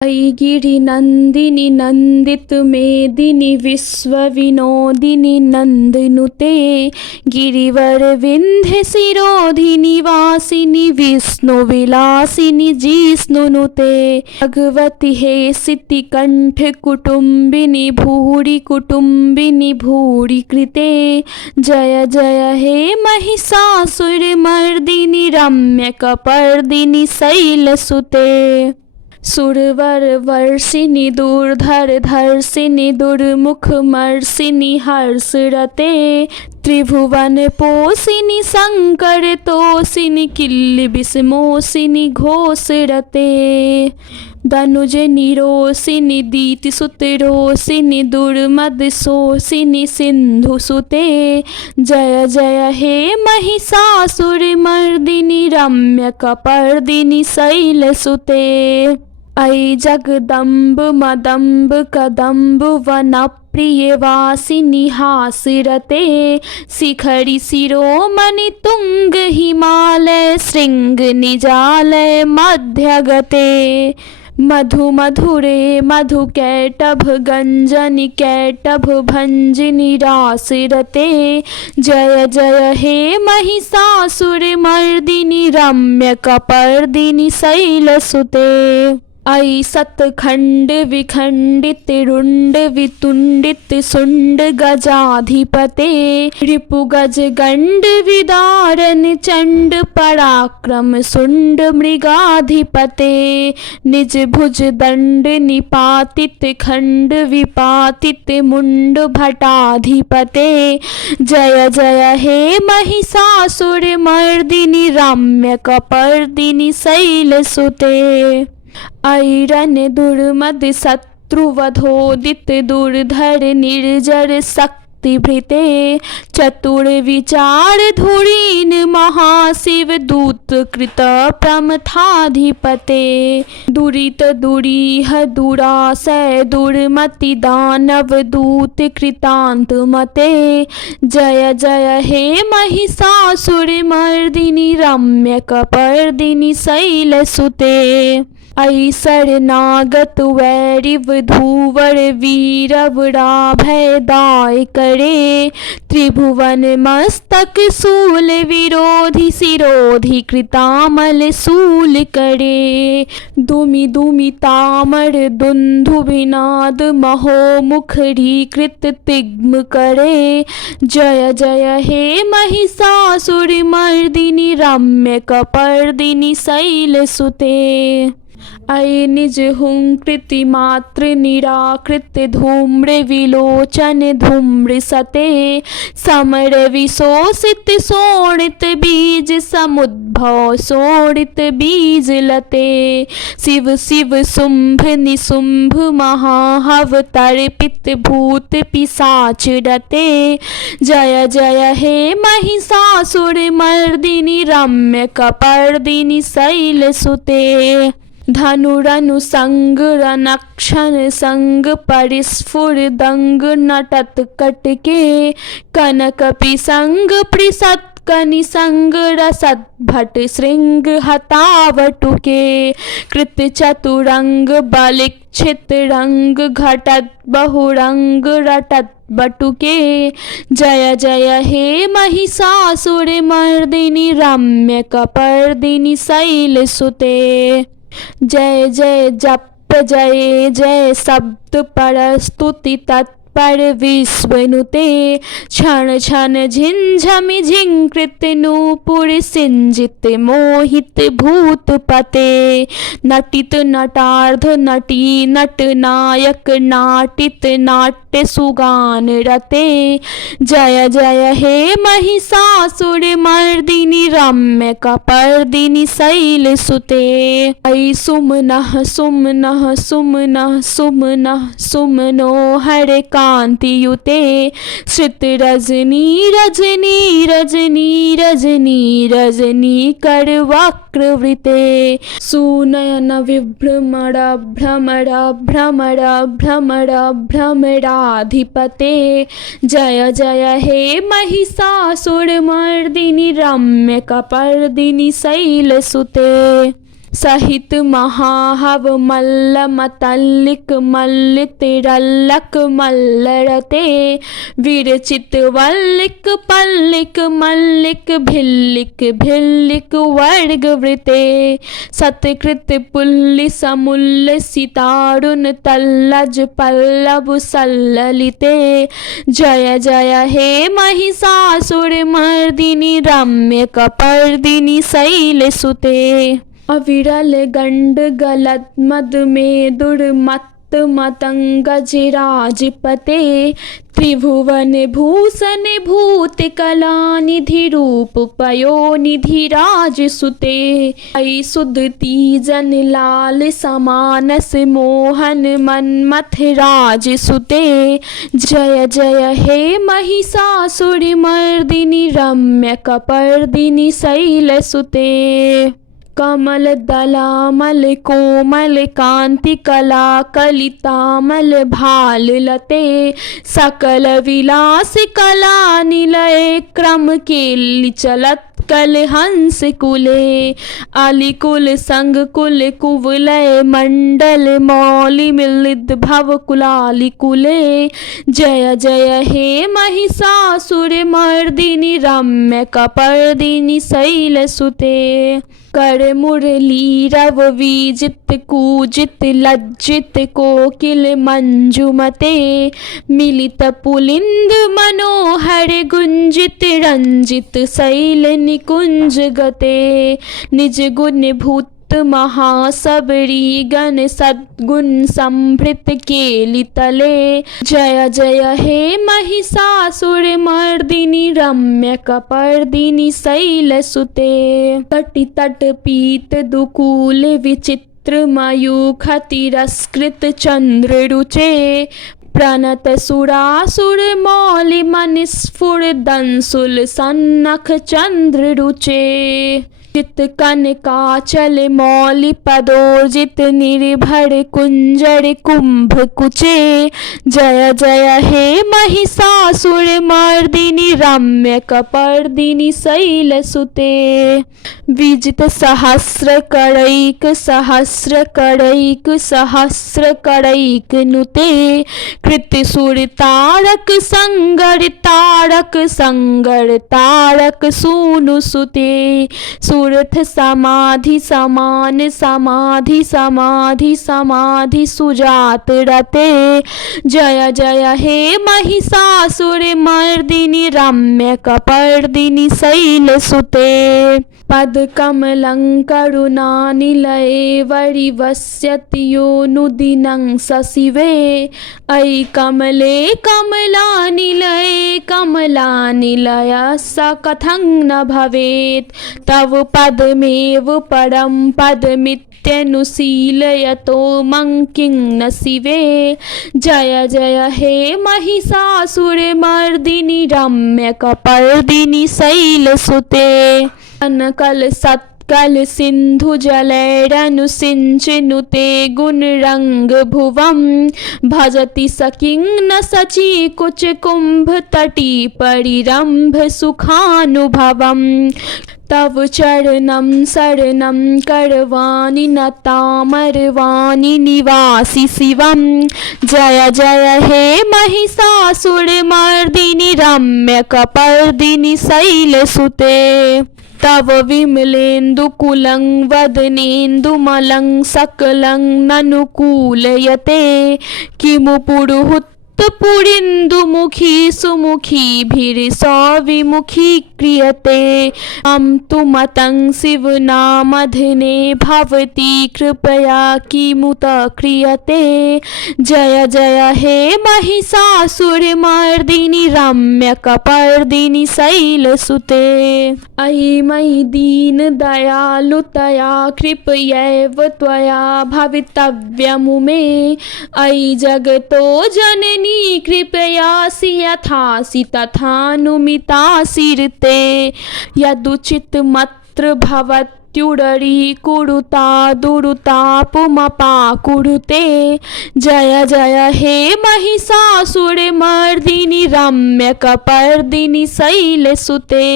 अयि गिरिनन्दिनि नन्दित मेदिनि विश्वविनोदिनि नन्दनुते गिरिवर विन्ध्य शिरोधिनि वासिनि विष्णुविलासिनि जिष्णुनुते भगवति हे सितिकण्ठ कुटुम्बिनि भूरि कुटुम्बिनि भूरि कृते जय जय हे महिषासुरमर्दिनि रम्यकपर्दिनि शैलसुते सुरवर वर्षिणि दूरधर धर्षिणि दुर्मुखमर्षिणि हर्षरते त्रिभुवन पोषिणि शंकर तोषिणि किल्ली विषमोषिणि घोषरते दनुज निरोषिणि दीतिसुत रोषिणि दुर्मदशोषिणि सिन्धुसुते जय जय हे महिषासुरमर्दिनि रम्यकपर्दिनि शैलसुते अयि जगदम्ब मदम्ब कदम्ब वनप्रियवासिनि हासरते शिखरि शिरोमणि तुंग हिमालय शृंग निजालय मध्यगते मधु मधुरे मधु कैटभ गंजनि कैटभ भंजनि रासरते जय जय हे महिषासुरमर्दिनि रम्यकपर्दिनि शैलसुते अयि सतखंड विखंडित रुंड वितुंडित सुंड गजाधिपते रिपु गज गंड विदारण चंड पराक्रम सुंड मृगाधिपते निज भुज दंड निपातित खंड विपातित मुंड भटाधिपते जय जय हे महिषासुरमर्दिनि रम्यकपर्दिनि शैलसुते ऐरन दुर्मद शत्रुवधोदित दुर्धर निर्जर शक्तिभृते चतुर विचार धुरीन महाशिव दूत कृत प्रमथाधिपते दुरित दुरीह दुराशय दुर्मति दानव दूत कृतांत मते जय जय हे महिषासुरमर्दिनि रम्यकपर्दिनि शैलसुते अयि शरणागत वैरि वधूवर वीरवराभय दाय करे त्रिभुवन मस्तक शूल विरोधि शिरोधि कृतामल शूल करे दुमि दुमि तामर दुंदुभिनाद महोमुखरीकृत तिग्म करे जय जय हे महिषासुरमर्दिनि रम्यकपर्दिनि शैलसुते अयि निज हुंकृति मात्र निराकृत धूम्र विलोचन धूम्र सते समर विशोषित शोणित बीज समुद्भव शोणित बीज लते शिव शिव शुंभ निशुंभ महाहव तर्पित भूत पिशाच रते जय जय हे महिषासुरमर्दिनि रम्यकपर्दिनि शैलसुते धनुरनु संग रनक्षण संग परिस्फुर दंग नटत कटके कनक पिसंग प्रिसत कनि संग रसद भट श्रृंग हतावटुके कृत चतुरंग बलिक्षित रंग घटत बहुरंग रटत बटुके जय जय हे महिषासुरमर्दिनि रम्यकपर्दिनि शैलसुते जय जय जप जय जय शब्द परस्तुति तत्पर विश्वनुते क्षण क्षण झिंझमि झिंकृत नूपुर सिंजित मोहित भूतपते नटित नटार्ध नटी नट नायक नाटित नाट्य सुगान रते जय जय हे महिषासुरमर्दिनि रम्यकपर्दिनि शैलसुते अयि सुमनः सुमनः सुमनः सुमनः सुमनो हर कांतियुते श्रित रजनी रजनी रजनी रजनी रजनी कर वक्रवृते सुनयन विभ्रमण भ्रमर भ्रमर भ्रमर भ्रमराधिपते जय जय हे महिषासुरमर्दिनि रम्यकपर्दिनि शैलसुते सहित महाहव मल्ल मतल्लिक मल्लितिरल्लक मल्लरते विरचित वल्लिक पल्लिक मल्लिक भिल्लिक भिल्लिक वर्ग वृते सत्कृत पुल्लि समुल्ल सितारुन तल्लज पल्लव सल्ललिते जय जय हे महिषासुर मर्दिनी रम्य कपर्दिनी शैलसुते अविरल गंड गलत मद में दुर्मत्त मतंगजराजपते त्रिभुवन भूषण भूत कला निधि रूप पयो निधि राज सुते ऐ सुदती जन लाल समानस मोहन मनमथ राज सुते जय जय हे महिषासुर मर्दिनी रम्य कपर्दिनी शैलसुते कमल दलामल कोमल कांति कला कलितामल भाल लते सकल विलास कला निलय क्रम के चलत कल हंस कुले अलिकुल संग कुल कुवलय मंडल मौलि मिलित भव कुलालि कुले जय जय हे महिषासुर मर्दिनी रम्य कपर्दिनी शैलसुते कर मुरली रव विजित कूजित लज्जित कोकिल मंजुमते मिलित पुलिंद मनोहर गुंजित रंजित शैल निकुंज गते निज गुण भूत महासबरी गण सद्गुण संभृत केलि तले जय जय हे महिषासुर मर्दिनी रम्य कपर्दिनी शैलसुते तटि तट पीत दुकूल विचित्र मयूख तिरस्कृत चंद्र रुचे प्रणत सुरासुर मौलि मन स्फुर दंसुल सन्नख चंद्र रुचे चित कनकाचल मौलि पदोर्जित निर्भर कुंजर कुंभ कुचे जय जय हे महिषासुर मर्दिनी रम्य कपर्दिनी शैलसुते विजित सहस्र करैक सहस्र करैक सहस्र करैक नुते कृत सुर तारक संगर तारक सूनु सुते सूरथ समाधि समान समाधि समाधि समाधि सुजात रते जय जय हे महिषासुर मर्दिनी रम्य कपर्दिनी शैलसुते पद कमलं करुणानिलये वरिवस्यति योनुदिनं सशिवे ऐ कमले कमलानिलये कमलानिलयः स कथं न भवेत् तव पदमेव परं पदमित्यनुशीलयतो मं किं न शिवे जय जय हे महिषासुर मर्दिनी रम्य कपर्दिनी शैलसुते अनकल सत्कल सिंधु जलैरनुसिंचनुते गुणरंग भुवं भजति सकिं न सची कुच कुंभ तटी परिरंभ सुखानुभवम् तव चरणं शरणं करवाणि न तामरवाणि निवासि शिवं जय जय हे महिषासुर मर्दिनी रम्य कपर्दिनी शैलसुते तव विमलेन्दुकुलं वदनेन्दुमलं सकलं ननुकूलयते किमु पुरुहुत पुरिन्दुमुखी सुमुखीभिर्सविमुखी क्रियते हम तु मतं शिवनामधने भवती कृपया किमुत क्रियते जय जय हे महिषासुर मर्दिनी रम्य कपर्दिनी शैलसुते अयि मयि दीन दयालुतया कृपयैव त्वया भवितव्यमुमे अयि जगतो जननी कृपयासि यथासि तथानुमितासि ऋते यदुचित मत्र भवत्युदरी कुरुता दुरुतापुमपाकुरुते जय जय हे महिषासुर मर्दिनी रम्य कपर्दिनी शैलसुते।